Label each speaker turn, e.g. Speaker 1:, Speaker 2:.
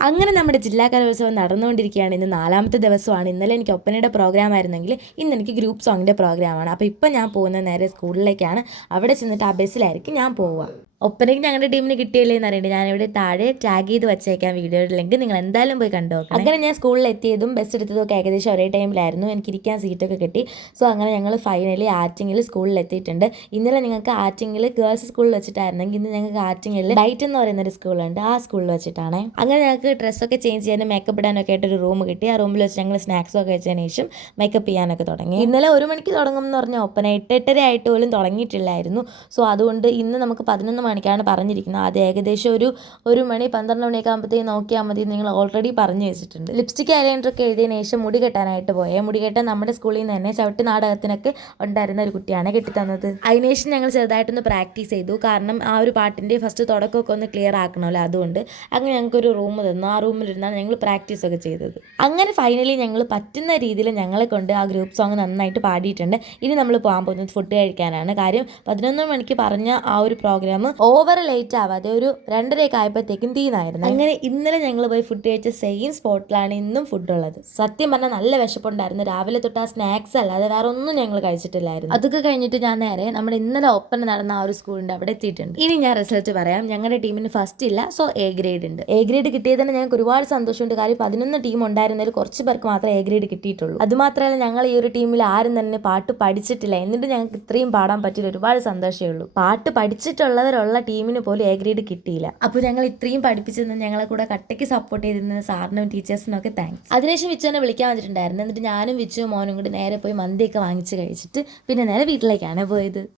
Speaker 1: അങ്ങനെ നമ്മുടെ ജില്ലാ കലോത്സവം നടന്നുകൊണ്ടിരിക്കുകയാണ്. ഇന്ന് നാലാമത്തെ ദിവസമാണ്. ഇന്നലെ എനിക്ക് ഒപ്പനയുടെ പ്രോഗ്രാം ആയിരുന്നെങ്കിൽ ഇന്ന് എനിക്ക് ഗ്രൂപ്പ് സോങ്ങിന്റെ പ്രോഗ്രാമാണ് അപ്പോൾ ഇപ്പം ഞാൻ പോകുന്ന നേരെ സ്കൂളിലേക്കാണ് അവിടെ ചെന്നിട്ട് ആ ബസ്സിലായിരിക്കും ഞാൻ പോവുക. ഒപ്പനയ്ക്ക് ഞങ്ങളുടെ ടീമിന് കിട്ടിയില്ലേ എന്ന് അറിയണ്ടേ. ഞാനിവിടെ താഴെ ടാഗ് ചെയ്ത് വെച്ചേക്കാം വീഡിയോയുടെ ലിങ്ക് നിങ്ങൾ എന്തായാലും പോയി കണ്ടു അങ്ങനെ ഞാൻ സ്കൂളിൽ എത്തിയതും ബസ് എടുത്തതും ഒക്കെ ഏകദേശം ഒരേ ടൈമിലായിരുന്നു എനിക്ക് ഇരിക്കാൻ സീറ്റൊക്കെ കിട്ടി. സോ അങ്ങനെ ഞങ്ങൾ ഫൈനലി ആറ്റിങ്ങിൽ സ്കൂളിൽ എത്തിയിട്ടുണ്ട്. ഇന്നലെ നിങ്ങൾക്ക് ആറ്റിങ്ങിൽ ഗേൾസ് സ്കൂളിൽ വെച്ചിട്ടായിരുന്നെങ്കിൽ ഇന്ന് ഞങ്ങൾക്ക് ആറ്റിങ്ങിൽ ഡൈറ്റ് എന്ന് പറയുന്ന ഒരു സ്കൂളുണ്ട് ആ സ്കൂളിൽ വെച്ചിട്ടാണ്. അങ്ങനെ ഞങ്ങൾക്ക് ഡ്രസ്സൊക്കെ ചേഞ്ച് ചെയ്യാനും മേക്കപ്പ് ഇടാനൊക്കെ ആയിട്ട് ഒരു റൂം കിട്ടി. ആ റൂമിൽ വെച്ച് ഞങ്ങൾ സ്നാക്സ് ഒക്കെ വെച്ചതിന് ശേഷം മേക്കപ്പ് ചെയ്യാനൊക്കെ തുടങ്ങി. ഇന്നലെ ഒരു മണിക്ക് തുടങ്ങും എന്ന് പറഞ്ഞ ഒപ്പന എട്ട് എട്ടര ആയിട്ട് പോലും തുടങ്ങിയിട്ടില്ലായിരുന്നു. സോ അതുകൊണ്ട് ഇന്ന് നമുക്ക് പതിനൊന്ന് മണിക്കാണ് പറഞ്ഞിരിക്കുന്നത്. അത് ഏകദേശം ഒരു ഒരു മണി പന്ത്രണ്ട് മണിയൊക്കെ ആകുമ്പോഴത്തേക്ക് നോക്കിയാൽ മതി നിങ്ങൾ ഓൾറെഡി പറഞ്ഞു വെച്ചിട്ടുണ്ട്. ലിപ്സ്റ്റിക് ഐലൈനറൊക്കെ എഴുതിയതിന് ശേഷം മുടി കെട്ടാനായിട്ട് പോയേ. മുടി കെട്ടാൻ നമ്മുടെ സ്കൂളിൽ നിന്ന് തന്നെ ചവിട്ടി നാടകത്തിനൊക്കെ ഉണ്ടായിരുന്ന ഒരു കുട്ടിയാണ് കെട്ടിത്തന്നത്. അതിനുശേഷം ഞങ്ങൾ ചെറുതായിട്ടൊന്ന് പ്രാക്ടീസ് ചെയ്തു. കാരണം ആ ഒരു പാട്ടിന്റെ ഫസ്റ്റ് തുടക്കമൊക്കെ ഒന്ന് ക്ലിയർ ആക്കണമല്ലോ അതുകൊണ്ട്. അങ്ങനെ ഞങ്ങൾക്കൊരു റൂം തന്നു. ആ റൂമിലിരുന്നാണ് ഞങ്ങൾ പ്രാക്ടീസ് ഒക്കെ ചെയ്തത്. അങ്ങനെ ഫൈനലി ഞങ്ങൾ പറ്റുന്ന രീതിയിൽ ഞങ്ങളെ കൊണ്ട് ആ ഗ്രൂപ്പ് സോങ് നന്നായിട്ട് പാടിയിട്ടുണ്ട്. ഇനി നമ്മൾ പോകാൻ പോകുന്നത് ഫുഡ് കഴിക്കാനാണ്. കാര്യം പതിനൊന്ന് മണിക്ക് പറഞ്ഞ ആ ഒരു പ്രോഗ്രാം ഓവർ ലേറ്റ് ആവാതെ ഒരു രണ്ടരയൊക്കെ ആയപ്പോഴത്തേക്കും തീനായിരുന്നു അങ്ങനെ ഇന്നലെ ഞങ്ങൾ പോയി ഫുഡ് കഴിച്ച സെയിം സ്പോട്ടിലാണ് ഇന്നും ഫുഡ് ഉള്ളത്. സത്യം പറഞ്ഞാൽ നല്ല വിശപ്പുണ്ടായിരുന്നു. രാവിലെ തൊട്ട് ആ സ്നാക്സ് അല്ലാതെ വേറെ ഒന്നും ഞങ്ങൾ കഴിച്ചിട്ടില്ലായിരുന്നു. അതൊക്കെ കഴിഞ്ഞിട്ട് ഞാൻ നേരെ നമ്മുടെ ഇന്നലെ ഓപ്പൺ നടന്ന ആ ഒരു സ്കൂളിന്റെ അവിടെ എത്തിയിട്ടുണ്ട്. ഇനി ഞാൻ റിസൾട്ട് പറയാം. ഞങ്ങളുടെ ടീമിന് ഫസ്റ്റ് ഇല്ല സോ എ ഗ്രേഡ് ഉണ്ട്. എ ഗ്രേഡ് കിട്ടിയതിന് ഞങ്ങൾക്ക് ഒരുപാട് സന്തോഷമുണ്ട്. കാര്യം പതിനൊന്ന് ടീം ഉണ്ടായിരുന്നതിൽ കുറച്ച് പേർക്ക് മാത്രമേ എ ഗ്രേഡ് കിട്ടിയിട്ടുള്ളൂ. അതുമാത്രമല്ല ഞങ്ങൾ ഈ ഒരു ടീമിൽ ആരും തന്നെ പാട്ട് പഠിച്ചിട്ടില്ല. എന്നിട്ട് ഞങ്ങൾക്ക് ഇത്രയും പാടാൻ പറ്റില്ല ഒരുപാട് സന്തോഷമേ ഉള്ളൂ. പാട്ട് പഠിച്ചിട്ടുള്ളവരുള്ള ടീമിന് പോലും എ ഗ്രേഡ് കിട്ടിയില്ല. അപ്പോൾ ഞങ്ങൾ ഇത്രയും പഠിപ്പിച്ചതിന് ഞങ്ങളെ കൂടെ കട്ടയ്ക്ക് സപ്പോർട്ട് ചെയ്തിരുന്ന സാറിനും ടീച്ചേഴ്സിനും ഒക്കെ താങ്ക്സ് അതിനുശേഷം വിച്ചുവിനെ വിളിക്കാൻ വന്നിട്ടുണ്ടായിരുന്നു. എന്നിട്ട് ഞാനും വിച്ചുവും മോനും കൂടി നേരെ പോയി മന്തിയൊക്കെ വാങ്ങിച്ച് കഴിച്ചിട്ട് പിന്നെ നേരെ വീട്ടിലേക്കാണ് പോയത്.